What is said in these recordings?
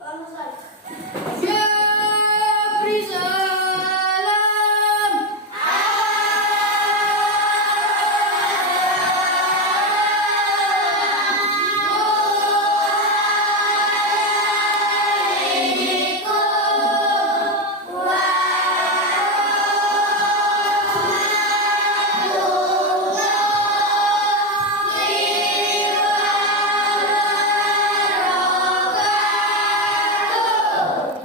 Jabri salam.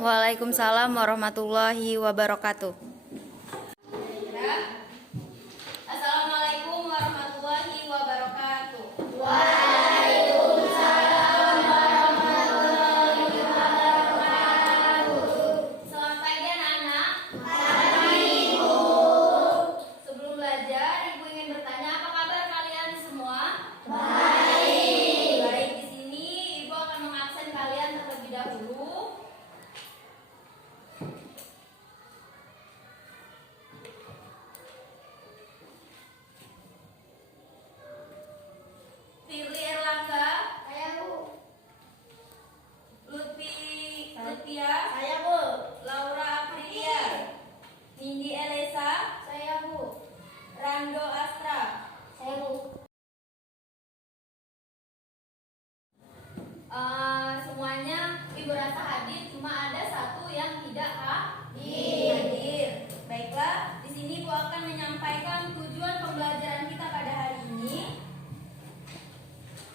Waalaikumsalam warahmatullahi wabarakatuh. Assalamualaikum warahmatullahi wabarakatuh. Waalaikumsalam warahmatullahi wabarakatuh. Selamat pagi anak-anak. Pagi, Ibu. Sebelum belajar, Ibu ingin bertanya apa kabar kalian semua? Baik. Baik, di sini Ibu akan mengabsen kalian terlebih dahulu. Firly Erlangga, Saya, Bu. Lutia, Saya, Bu. Laura Aprilia, Nindi Elesa, Saya, Bu. Rando Astra. Saya, Bu. Semuanya Ibu rasa hadir, cuma ada satu yang tidak hadir. Baiklah, di sini Ibu akan menyampaikan tujuan pembelajaran kita pada hari ini,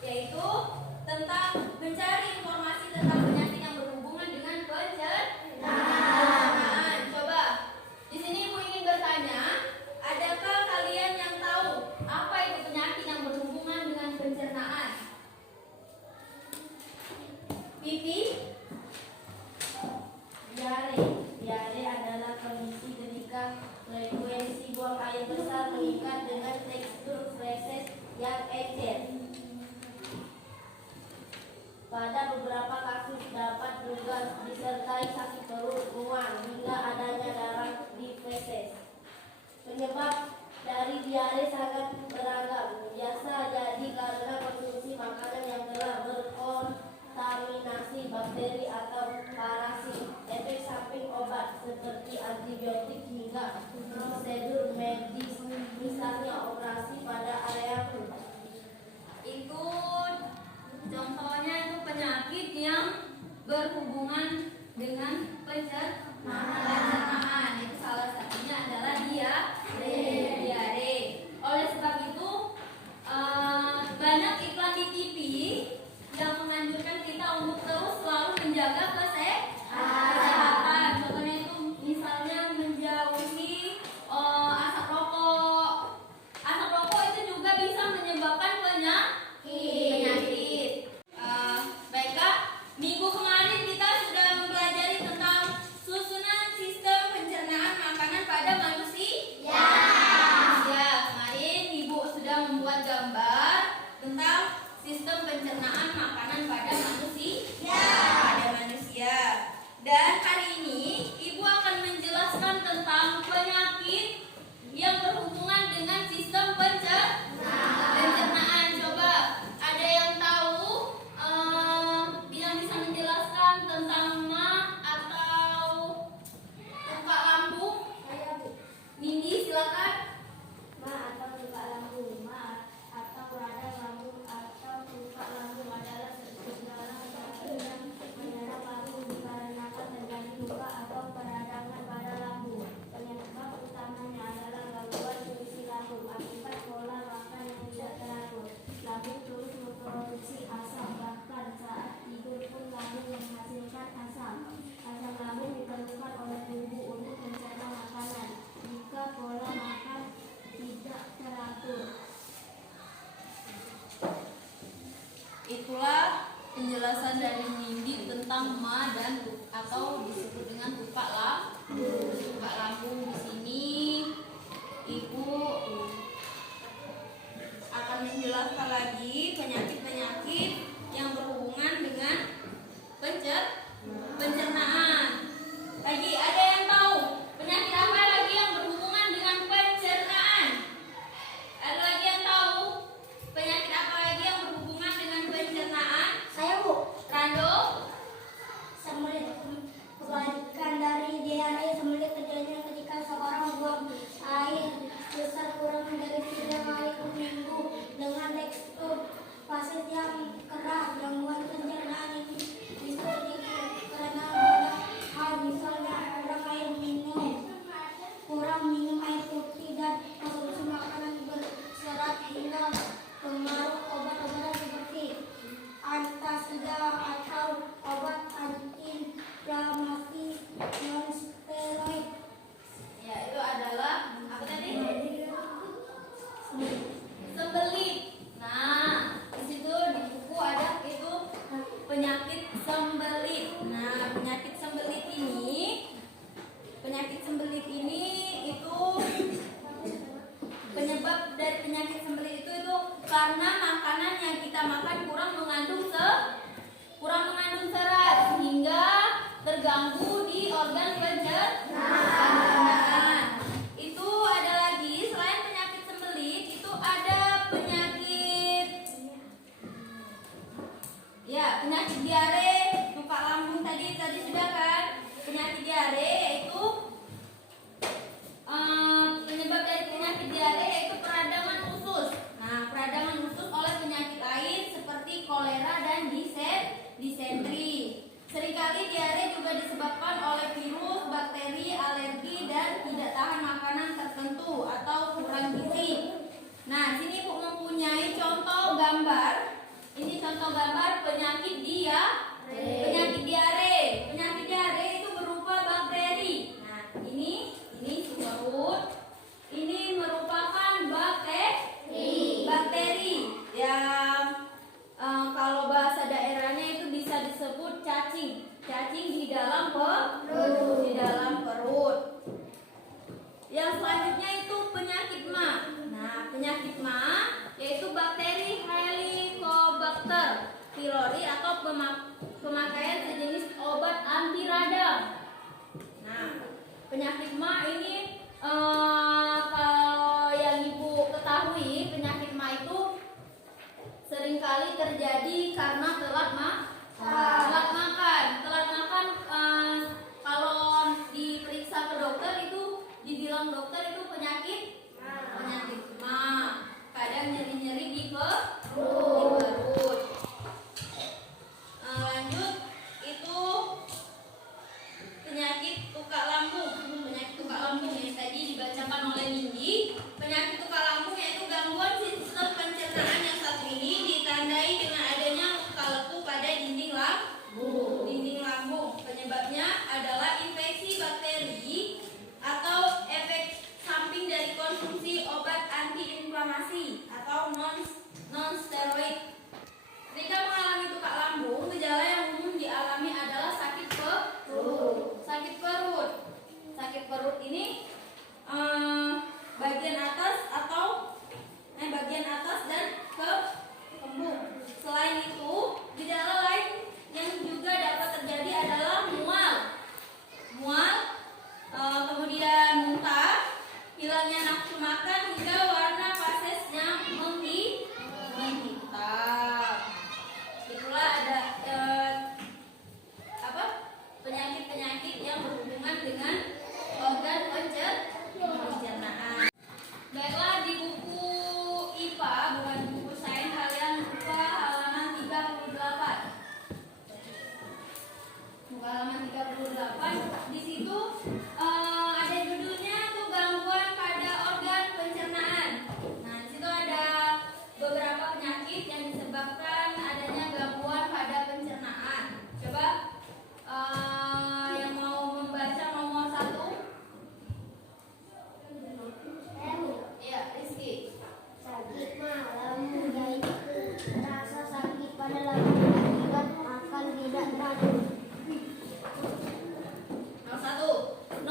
yaitu tentang mencari informasi tentang penyakit yang berhubungan dengan pencernaan. Coba, di sini Ibu ingin bertanya, adakah kalian yang tahu apa itu penyakit yang berhubungan dengan pencernaan? Pipi? Diare adalah kondisi ketika frekuensi buang air besar mengikat dengan tekstur feses yang encer. Pada beberapa kasus dapat juga disertai sakit perut, mual, hingga adanya darah di feses. Penyebab dari diare sangat beragam. Biasa jadi karena konsumsi makanan yang telah berkontaminasi bakteri atau parasit, efek samping obat seperti antibiotik hingga prosedur medis, misalnya operasi pada area perut. Itu contohnya itu penyakit yang berhubungan dengan pencernaan. Itu salah satunya adalah diare. Oleh sebab itu banyak iklan di TV yang menganjurkan kita untuk terus selalu menjaga kesehatan. Contohnya itu misalnya menjauhi asap rokok. Asap rokok itu juga bisa menyebabkan penyakit. Baiklah, minggu kemarin kita sudah mempelajari tentang susunan sistem pencernaan makanan pada manusia. Kemarin Ibu sudah membuat gambar tentang sistem pencernaan makanan pada manusia. Dan hari ini Ibu akan menjelaskan tentang penyakit yang berhubungan dengan sistem pencernaan. Coba, ada yang tahu yang bisa menjelaskan tentang ma atau luka lambung? Saya, Bu. Nindi, silakan. Ma atau luka lambung. Ma atau radang lambung atau luka lambung adalah gejala sakit yang menyerang lambung dikarenakan terjadi luka atau peradangan pada lambung. Penyebab utamanya adalah gangguan fungsi lambung akibat pola makan yang tidak teratur. Lambung terus memproduksi asam, bahkan saat tidur pun lambung menghasilkan asam. Asam lambung diperlukan oleh tubuh untuk mencerna makanan. Jika pola makan tidak teratur. Itulah penjelasan dari Nindi tentang ma dan atau disebut dengan luka lambung. Di sini Ibu akan menjelaskan lagi penyakit-penyakit yang berhubungan dengan pencernaan. Lagi ada yang tahu penyakit apa lagi yang berhubungan dengan pencernaan? Ada lagi yang tahu penyakit apa lagi yang berhubungan dengan pencernaan? Saya, Bu. Rando? Sama sembelit. Kebalikan dari diare sembelit terjadi ketika seorang buang air besar kurang dari 3 kali per minggu dengan tekstur pasir yang keras. Gangguan pencernaan ini bisa terjadi karena banyak hal, misalnya kurang air minum, kurang minum air putih, dan konsumsi makanan berserat, hingga pengaruh obat-obatan seperti antasida atau obat anti-inflamasi non-steroid. Ya, itu adalah apa tadi? Sembelit. Nah, di situ di buku ada itu penyakit sembelit. Nah, penyakit sembelit ini itu penyebab dari penyakit sembelit itu karena makanan yang kita makan kurang mengandung serat sehingga terganggu di organ pencernaan. Itu ada lagi selain penyakit sembelit itu ada penyakit diare, luka lambung tadi sudah kan? Penyakit diare yaitu penyebab dari penyakit diare yaitu peradangan usus. Nah, peradangan usus oleh penyakit lain seperti kolera dan disentri. Seringkali diare juga disebabkan oleh virus, bakteri, alergi, dan tidak tahan makanan tertentu atau kurang gizi. Nah, sini Bu mempunyai contoh gambar. Ini contoh gambar penyakit diare. Penyakit diare itu berupa bakteri. Nah, ini perut. Ini merupakan bakteri yang kalau bahasa daerahnya itu bisa disebut cacing di dalam perut. Yang selanjutnya itu penyakit Ma. Nah, penyakit Ma yaitu bakteri Helicobacter pylori atau pemakaian sejenis obat anti radang. Nah, penyakit Ma ini kalau yang Ibu ketahui, penyakit Ma itu seringkali terjadi karena telat makan. Kalau diperiksa ke dokter itu dibilang dokter itu penyakit Ma. Kadang nyeri-nyeri di perut. Lanjut itu penyakit tukak lambung. Penyakit tukak lambung yang tadi dibacakan oleh Nindi. Penyakit tukak lambung yaitu gangguan sistem pencernaan yang satu ini ditandai dengan adanya luka lepu pada dinding lambung. Penyebabnya adalah infeksi bakteri atau efek samping dari konsumsi obat antiinflamasi atau non-steroid. Ketika mengalami tukak lambung, gejala yang umum dialami adalah sakit perut. Sakit perut ini bagian atas dan ke kembung. Selain itu, gejala lain yang juga dapat terjadi adalah mual, kemudian muntah, hilangnya nafsu makan, hingga warna fasesnya menghitam. Itulah ada penyakit-penyakit yang berhubungan dengan organ pencernaan. Baiklah, di buku IPA, bukan buku sains, kalian buka halaman 38. Buka halaman 38. Di situ ada judulnya tuh gangguan pada organ pencernaan. Nah, di situ ada beberapa penyakit yang disebabkan adanya gangguan pada pencernaan. Coba yang mau membaca nomor 1. Iya, Rizky. Sakit lambung yaitu rasa sakit pada lambung akibat makan tidak teratur. Nomor 1.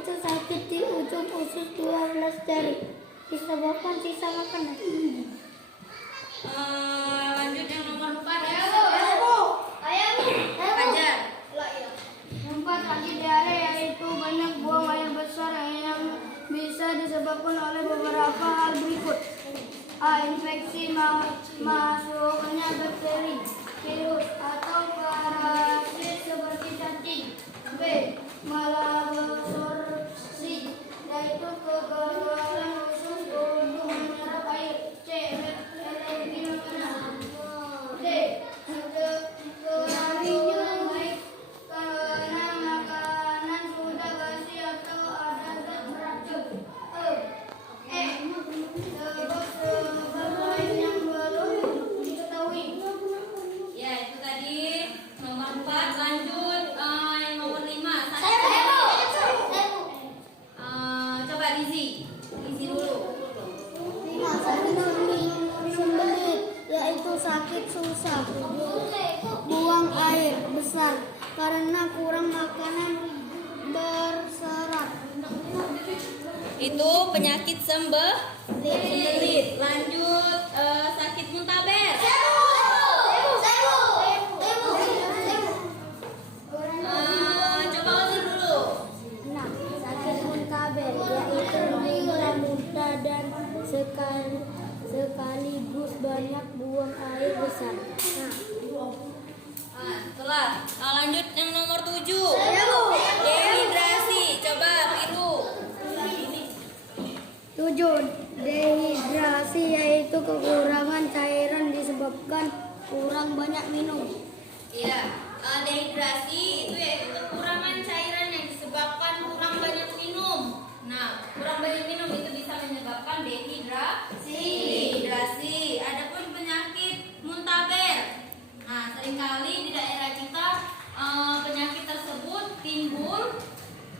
yaitu sakit di ujung usus 12 jari disebabkan sisa makanan. Lanjut yang nomor 4 ya. Fajar. Empat, sakit diare yaitu banyak buang air besar yang bisa disebabkan oleh beberapa hal berikut. A. Infeksi masuknya bakteri, virus, atau parasit seperti cacing. B. Malabsorpsi yaitu kegagalan usus untuk menyerap air. C. Alergi makanan. D. Keracunan baik karena makanan sudah basi atau ada zat beracun. Sebab lain yang belum diketahui. Ya, itu tadi nomor 4. Lanjut yang nomor 5. Coba Rizi dulu. Sakit sembelit yaitu sakit susah buang air besar karena kurang makanan berserat. Itu penyakit sembelit. Lanjut sakit muntaber. Coba Ozir dulu. Nah, sakit muntaber yaitu muntah-muntah dan sekaligus banyak buang air besar. Setelah lanjut yang nomor 7. Dehidrasi. Coba Pilu. 7. Dehidrasi yaitu kekurangan cairan disebabkan kurang banyak minum. Iya, dehidrasi itu yaitu kekurangan cairan yang disebabkan kurang banyak minum. Nah, kurang banyak minum itu bisa menyebabkan dehidrasi. Adapun penyakit muntaber. Nah, seringkali di daerah kita penyakit tersebut timbul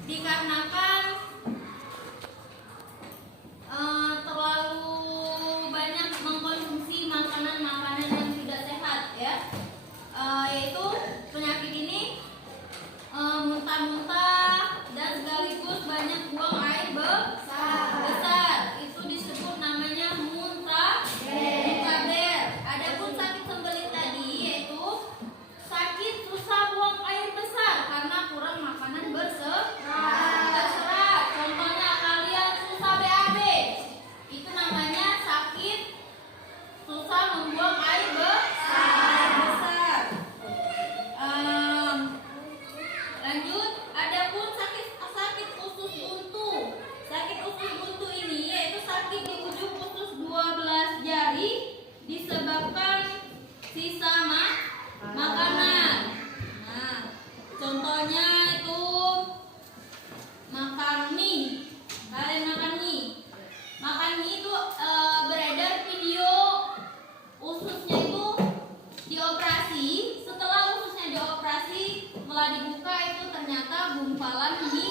dikarenakan terlalu banyak mengkonsumsi makanan-makanan yang tidak sehat ya. Yaitu penyakit ini muntah-muntah dan sekaligus banyak buang air besar. Itu disebut namanya muntaber. Adapun sakit sembelit tadi yaitu sakit susah buang air besar karena kurang makanan berserat. Contohnya kalian susah BAB. Itu namanya sakit susah membuang air besar. Lanjut, adapun sakit usus buntu. Sakit usus buntu ini yaitu sakit di ujung usus 12 jari disebabkan sisa makanan. Nah, contohnya itu makan mie. Kalian makan mie. Makan mie itu beredar video ususnya itu dioperasi. Setelah ususnya dioperasi, setelah dibuka itu ternyata gumpalan mie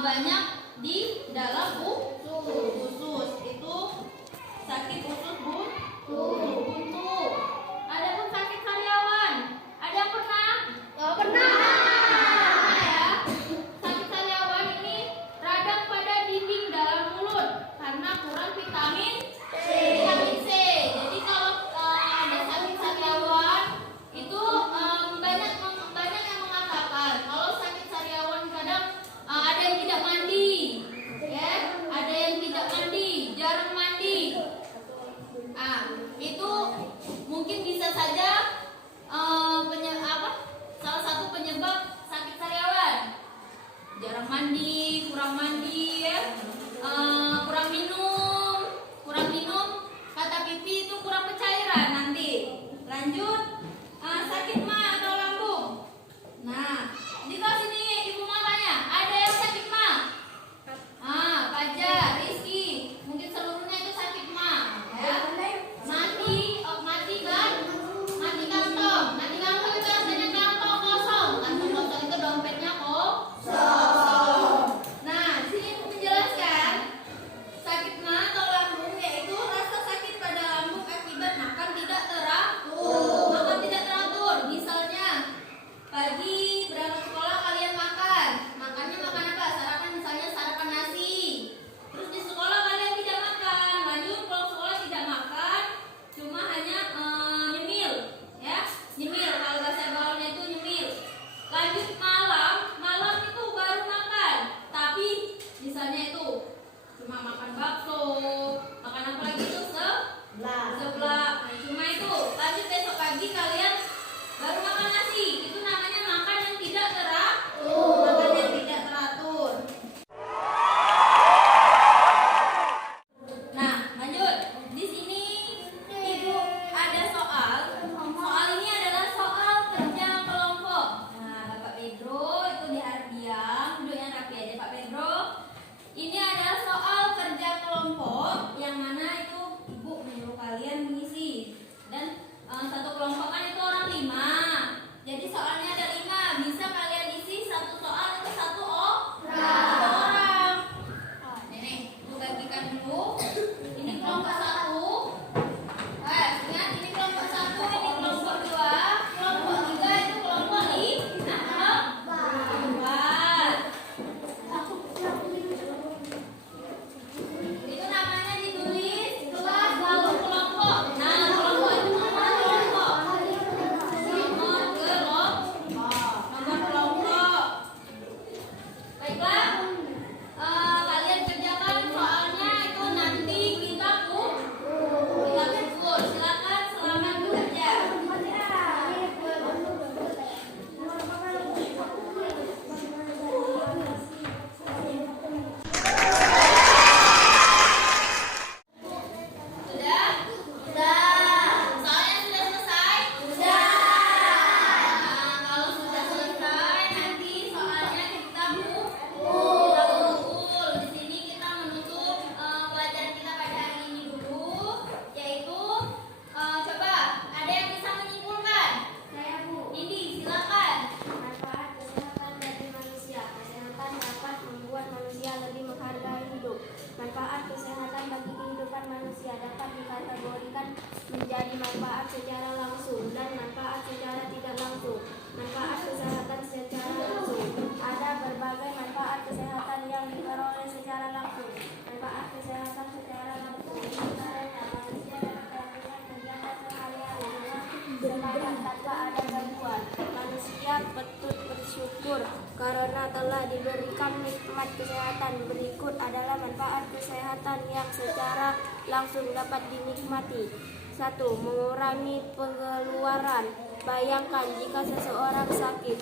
banyak di dalam usus. Itu sakit usus buntu. Adapun sakit sariawan, ada yang pernah? Pernah ya. Sakit sariawan ini radang pada dinding dalam mulut karena kurang vitamin C. Jadi kalau ada sakit sariawan itu banyak yang mengatakan kalau sakit sariawan kadang ada yang tidak mandi, ya, ada yang tidak mandi, jarang mandi. karena telah diberikan nikmat kesehatan. Berikut adalah manfaat kesehatan yang secara langsung dapat dinikmati. 1. Mengurangi pengeluaran. Bayangkan jika seseorang sakit,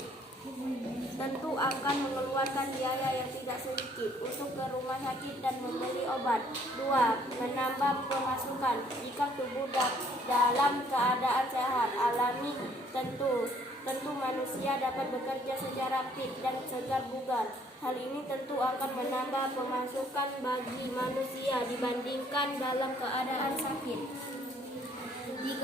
tentu akan mengeluarkan biaya yang tidak sedikit untuk ke rumah sakit dan membeli obat. 2. Menambah pemasukan. Jika tubuh dalam keadaan sehat alami, tentu manusia dapat bekerja secara fit dan segar bugar. Hal ini tentu akan menambah pemasukan bagi manusia dibandingkan dalam keadaan sakit. 3.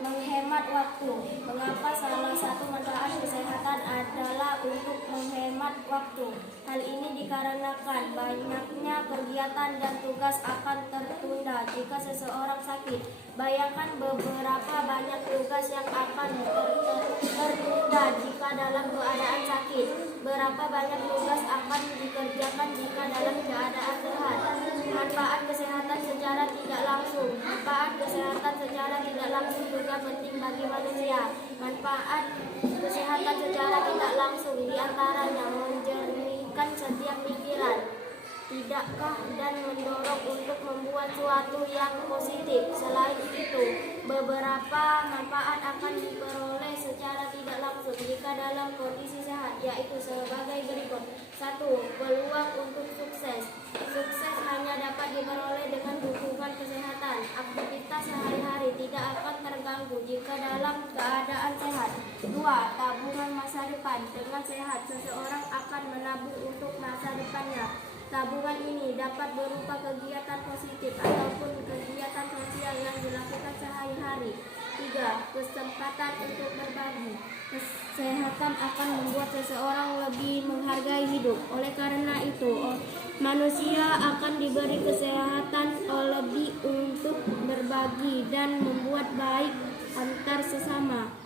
Menghemat waktu. Mengapa salah satu manfaat kesehatan adalah untuk menghemat waktu? Hal ini dikarenakan banyaknya kegiatan dan tugas akan tertunda jika seseorang sakit. Bayangkan beberapa banyak tugas yang akan tertunda jika dalam keadaan sakit. Berapa banyak tugas akan dikerjakan jika dalam keadaan sehat. Manfaat kesehatan secara tidak langsung. Manfaat kesehatan secara tidak langsung juga penting bagi manusia. Manfaat kesehatan secara tidak langsung diantaranya menjernihkan setiap pikiran, tidakkah, dan mendorong untuk membuat sesuatu yang positif. Selain itu, beberapa manfaat akan diperoleh secara tidak langsung jika dalam kondisi sehat, yaitu sebagai berikut. 1. Peluang untuk sukses. Sukses hanya dapat diperoleh dengan dukungan kesehatan. Aktivitas sehari-hari tidak akan terganggu jika dalam keadaan sehat. 2. Tabungan masa depan. Dengan sehat, seseorang akan menabung untuk masa depannya. Tabungan ini dapat berupa kegiatan positif ataupun kegiatan sosial yang dilakukan sehari-hari. 3. Kesempatan untuk berbagi. Kesehatan akan membuat seseorang lebih menghargai hidup. Oleh karena itu, manusia akan diberi kesehatan lebih untuk berbagi dan membuat baik antar sesama.